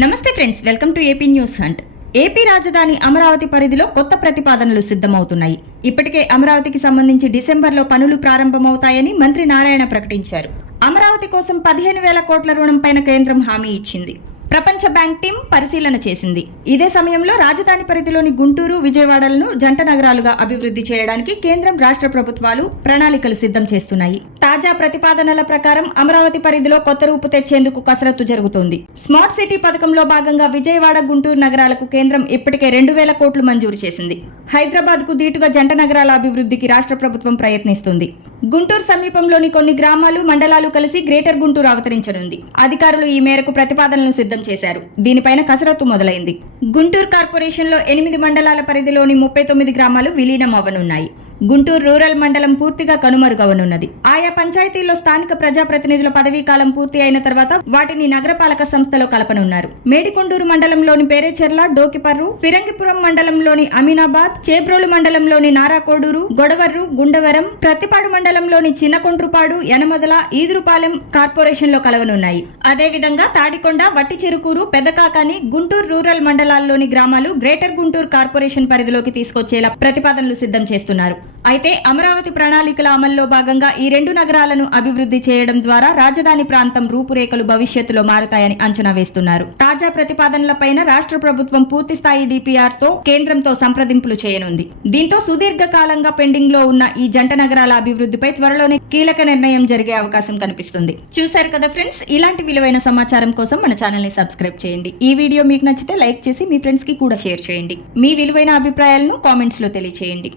నమస్తే friends, welcome to AP news hunt. AP రాజధాని అమరావతి పరిధిలో కొత్త ప్రతిపాదనలు సిద్ధమవుతున్నాయి. ఇప్పటికే అమరావతికి సంబంధించి డిసెంబర్లో పనులు ప్రారంభమవుతాయని మంత్రి నారాయణ ప్రకటించారు. అమరావతి కోసం 15,000 కోట్ల రుణం పైన కేంద్రం హామీ ఇచ్చింది. ప్రపంచ బ్యాంక్ టీం పరిశీలన చేసింది. ఇదే సమయంలో రాజధాని పరిధిలోని గుంటూరు, విజయవాడలను జంట నగరాలుగా అభివృద్ధి చేయడానికి కేంద్రం, రాష్ట్ర ప్రభుత్వాలు ప్రణాళికలు సిద్ధం చేస్తున్నాయి. తాజా ప్రతిపాదనల ప్రకారం అమరావతి పరిధిలో కొత్త రూపు తెచ్చేందుకు కసరత్తు జరుగుతోంది. స్మార్ట్ సిటీ పథకంలో భాగంగా విజయవాడ, గుంటూరు నగరాలకు కేంద్రం ఇప్పటికే 2,000 కోట్లు మంజూరు చేసింది. హైదరాబాద్ కు దీటుగా జంట నగరాల అభివృద్ధికి రాష్ట్ర ప్రభుత్వం ప్రయత్నిస్తుంది. గుంటూరు సమీపంలోని కొన్ని గ్రామాలు, మండలాలు కలిసి గ్రేటర్ గుంటూరు అవతరించనుంది. అధికారులు ఈ మేరకు ప్రతిపాదనలు సిద్ధం చేశారు. దీనిపైన కసరత్తు మొదలైంది. గుంటూరు కార్పొరేషన్లో 8 మండలాల పరిధిలోని 39 గ్రామాలు విలీనం అవ్వనున్నాయి. గుంటూరు రూరల్ మండలం పూర్తిగా కనుమరుగవనున్నది. ఆయా పంచాయతీల్లో స్థానిక ప్రజాప్రతినిధుల పదవీ కాలం పూర్తి అయిన తర్వాత వాటిని నగరపాలక సంస్థలో కలపనున్నారు. మేడికొండూరు మండలంలోని పేరేచెర్ల, డోకిపర్రు, ఫిరంగిపురం మండలంలోని అమీనాబాద్, చేబ్రోలు మండలంలోని నారాకోడూరు, గొడవర్రు, గుండవరం, ప్రతిపాడు మండలంలోని చిన్నకొండ్రుపాడు, యనమదల, ఈదురుపాలెం కార్పొరేషన్లో కలవనున్నాయి. అదేవిధంగా తాడికొండ, వట్టిచెరుకూరు, పెదకాకాని, గుంటూరు రూరల్ మండలాల్లోని గ్రామాలు గ్రేటర్ గుంటూరు కార్పొరేషన్ పరిధిలోకి తీసుకొచ్చేలా ప్రతిపాదనలు సిద్ధం చేస్తున్నారు. అయితే అమరావతి ప్రణాళికల అమల్లో భాగంగా ఈ 2 నగరాలను అభివృద్ధి చేయడం ద్వారా రాజధాని ప్రాంతం రూపురేఖలు భవిష్యత్తులో మారుతాయని అంచనా వేస్తున్నారు. తాజా ప్రతిపాదనలపైన రాష్ట్ర ప్రభుత్వం పూర్తిస్థాయి డిపిఆర్ తో కేంద్రంతో సంప్రదింపులు చేయనుంది. దీంతో సుదీర్ఘకాలంగా పెండింగ్ లో ఉన్న ఈ జంట నగరాల అభివృద్ధిపై త్వరలోనే కీలక నిర్ణయం జరిగే అవకాశం కనిపిస్తుంది. చూశారు కదా ఫ్రెండ్స్, ఇలాంటి విలువైన సమాచారం కోసం మన ఛానల్ ని సబ్స్క్రైబ్ చేయండి. ఈ వీడియో మీకు నచ్చితే లైక్ చేసి మీ ఫ్రెండ్స్ కి కూడా షేర్ చేయండి. మీ విలువైన అభిప్రాయాలను కామెంట్స్ లో తెలియచేయండి.